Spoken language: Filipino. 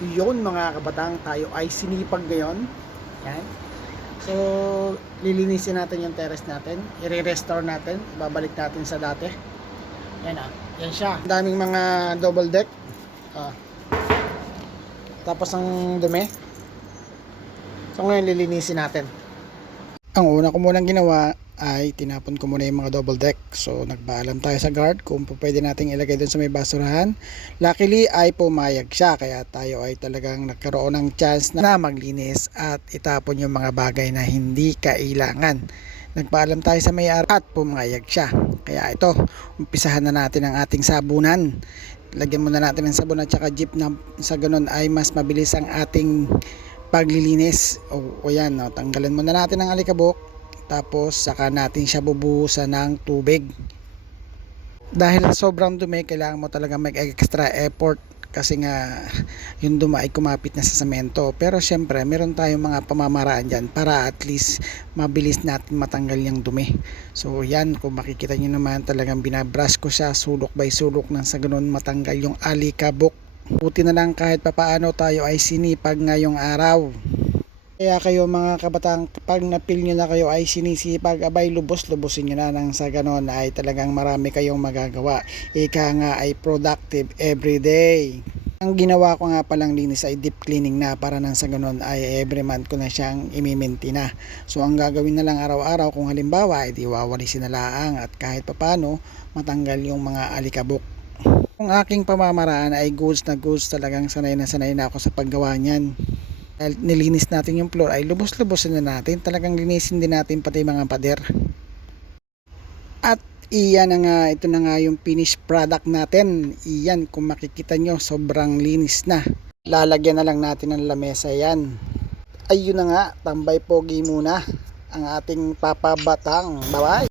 Yun mga kabatang, tayo ay sinipag ngayon. Yan. So, lilinisin natin yung terrace natin. I-restore natin. Babalik natin sa dati. Yan yan siya. Ang daming mga double deck. Ah. Tapos ang dumi. So ngayon lilinisin natin. Ang una ko munang ginawa ay tinapon ko muna yung mga double deck. So nagpaalam tayo sa guard kung pwede nating ilagay doon sa may basurahan. Luckily ay pumayag siya, kaya tayo ay talagang nagkaroon ng chance na maglinis at itapon yung mga bagay na hindi kailangan. Nagpaalam tayo sa may-ari at pumayag siya. Kaya ito, umpisahan na natin ang ating sabunan. Lagyan muna natin ng sabon at saka jeep na sa ganun ay mas mabilis ang ating paglilinis. O yan, no? Tanggalan muna natin ang alikabok. Tapos saka natin siya bubuhusan ng tubig. Dahil sobrang dumi, kailangan mo talaga mag-extra effort kasi nga yung dumi ay kumapit na sa semento. Pero syempre meron tayong mga pamamaraan dyan para at least mabilis natin matanggal yung dumi. So yan, kung makikita nyo naman, talagang binabrush ko siya sulok by sulok nang sa ganun matanggal yung alikabok. Buti na lang kahit papaano tayo ay sinipag ngayong araw. Kaya kayo mga kabatang, pag napil nyo na kayo ay sinisipag, abay lubos-lubosin nyo na nang sa ganon ay talagang marami kayong magagawa. Ika nga ay productive everyday. Ang ginawa ko nga palang linis ay deep cleaning na, para nang sa ganon ay every month ko na siyang imiminti na. So ang gagawin na lang araw-araw, kung halimbawa ay wawalisin na lang at kahit papano matanggal yung mga alikabok. Kung aking pamamaraan ay goods na goods, talagang sanay na ako sa paggawa niyan. Dahil nilinis natin yung floor ay lubos-lubosin na natin, talagang linisin din natin pati mga pader. At iyan na nga, ito na nga yung finished product natin. Iyan, kung makikita nyo, sobrang linis na. Lalagyan na lang natin ng lamesa yan. Ayun na nga, tambay pogi muna ang ating papabatang. Bye bye!